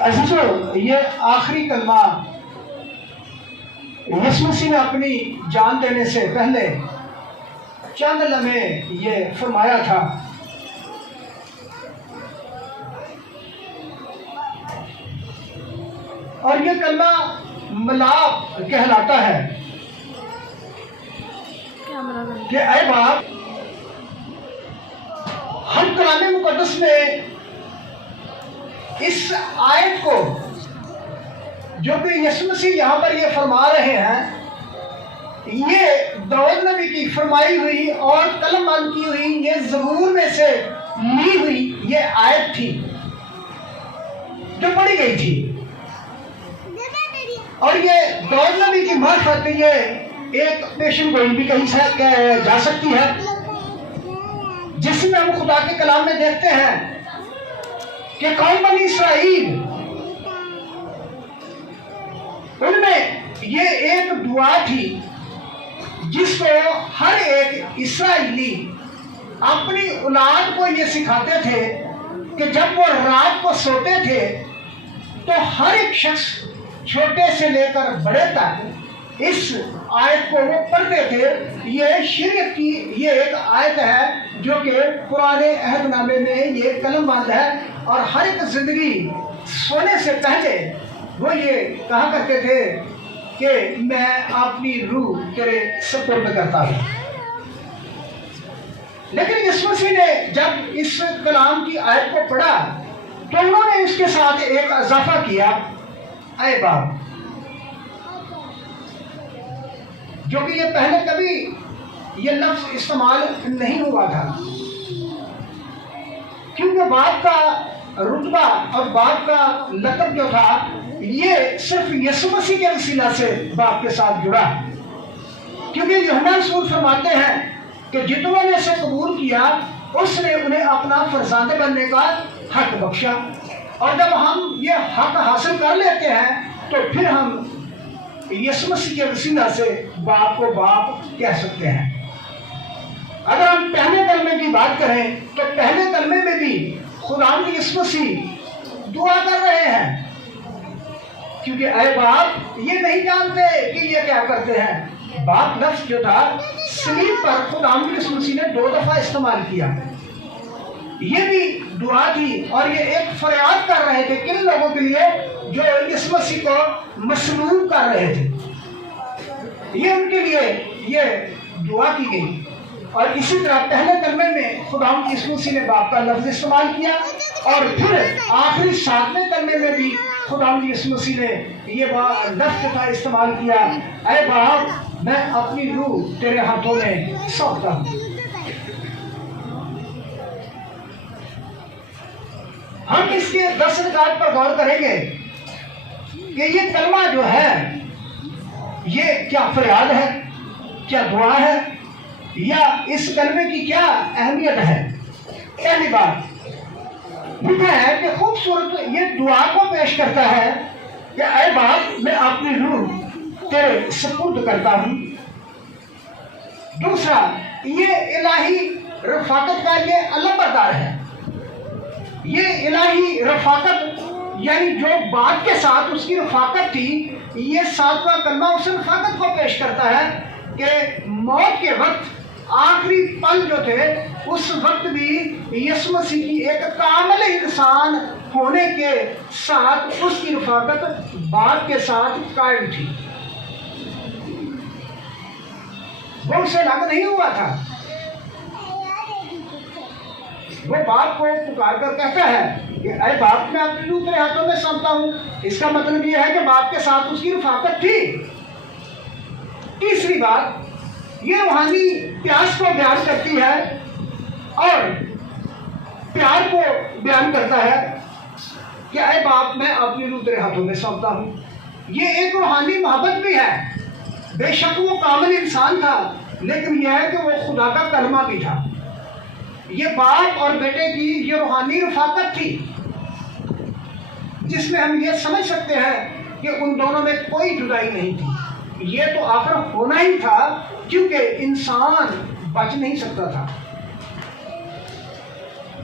عزیزو، یہ آخری کلمہ یسوع مسیح نے اپنی جان دینے سے پہلے چند لمحے یہ فرمایا تھا، اور یہ کلمہ ملاپ کہلاتا ہے کہ اے باپ، ہم کلام مقدس میں اس آیت کو جو کہ یسوع مسیح یہاں پر یہ فرما رہے ہیں، یہ داؤد نبی کی فرمائی ہوئی اور قلم بند کی ہوئی یہ زبور میں سے لی ہوئی یہ آیت تھی جو پڑھی گئی تھی، اور یہ داؤد نبی کی معرفت یہ ایک پیشن گوئی بھی کہیں جا سکتی ہے، جس میں ہم خدا کے کلام میں دیکھتے ہیں کہ قوم بنی اسرائیل، ان میں یہ ایک دعا تھی جس کو ہر ایک اسرائیلی اپنی اولاد کو یہ سکھاتے تھے کہ جب وہ رات کو سوتے تھے تو ہر ایک شخص چھوٹے سے لے کر بڑے تک اس آیت کو وہ پڑھتے تھے۔ یہ شریعت کی یہ ایک آیت ہے جو کہ پرانے عہد نامے میں یہ قلم بند ہے، اور ہر ایک زندگی سونے سے پہلے وہ یہ کہا کرتے تھے کہ میں اپنی روح تیرے سپرد کرتا ہوں۔ لیکن یسوع مسیح نے جب اس کلام کی آیت کو پڑھا تو انہوں نے اس کے ساتھ ایک اضافہ کیا، اے باپ، جو کہ یہ پہلے کبھی یہ لفظ استعمال نہیں ہوا تھا، کیونکہ باپ کا رتبہ اور باپ کا لقب جو تھا یہ صرف یسوع مسیح کے وسیلہ سے باپ کے ساتھ جڑا، کیونکہ یوحنا رسول فرماتے ہیں کہ جتنوں نے اسے قبول کیا اس نے انہیں اپنا فرزند بننے کا حق بخشا، اور جب ہم یہ حق حاصل کر لیتے ہیں تو پھر ہم یسوع مسیح کے وسیلہ سے باپ کو باپ کہہ سکتے ہیں۔ اگر ہم پہلے کلمے کی بات کریں تو پہلے کلمے میں بھی خداوند یسوع مسیح دعا کر رہے ہیں، کیونکہ اے باپ یہ نہیں جانتے کہ یہ کیا کرتے ہیں۔ باپ لفظ جو تھا صلیب پر خداوند یسوع مسیح نے 2 دفعہ استعمال کیا، یہ بھی دعا تھی، اور یہ ایک فریاد کر رہے تھے کن لوگوں کے لیے جو یسوع مسیح کو مصلوب کر رہے تھے، یہ ان کے لیے یہ دعا کی گئی۔ اور اسی طرح پہلے کلمے میں خداوند یسوع مسیح نے باپ کا لفظ استعمال کیا، اور پھر آخری 7ویں کلمے میں بھی خداوند یسوع مسیح نے یہ لفظ کا استعمال کیا، اے باپ، میں اپنی روح تیرے ہاتھوں میں سونپتا ہوں۔ ہم اس کے 10 نکات پر غور کریں گے کہ یہ کلمہ جو ہے یہ کیا فریاد ہے، کیا دعا ہے، یا اس کلمے کی کیا اہمیت ہے۔ پہلی بات لکھا ہے کہ خوبصورت یہ دعا کو پیش کرتا ہے کہ اے باپ، میں اپنی روح تیرے سپرد کرتا ہوں۔ دوسرا، یہ الہی رفاقت کا یہ علمبردار ہے۔ یہ الہی رفاقت یعنی جو باپ کے ساتھ اس کی رفاقت تھی، یہ 7واں کلمہ اس رفاقت کو پیش کرتا ہے کہ موت کے وقت آخری پل جو تھے اس وقت بھی یسوع مسیح کی ایک کامل انسان ہونے کے ساتھ اس کی رفاقت باپ کے ساتھ قائم تھی، وہ اسے الگ نہیں ہوا تھا۔ وہ باپ کو پکار کر کہتا ہے کہ اے باپ، میں اپنی روح تیرے ہاتھوں میں سونپتا ہوں۔ اس کا مطلب یہ ہے کہ باپ کے ساتھ اس کی رفاقت تھی۔ تیسری بات، یہ روحانی پیاس کو بیان کرتی ہے اور پیار کو بیان کرتا ہے کہ اے باپ، میں اپنی روح تیرے ہاتھوں میں سونپتا ہوں۔ یہ ایک روحانی محبت بھی ہے۔ بے شک وہ کامل انسان تھا، لیکن یہ ہے کہ وہ خدا کا کلمہ بھی تھا۔ یہ باپ اور بیٹے کی یہ روحانی رفاقت تھی، جس میں ہم یہ سمجھ سکتے ہیں کہ ان دونوں میں کوئی جدائی نہیں تھی۔ یہ تو آخر ہونا ہی تھا، کیونکہ انسان بچ نہیں سکتا تھا۔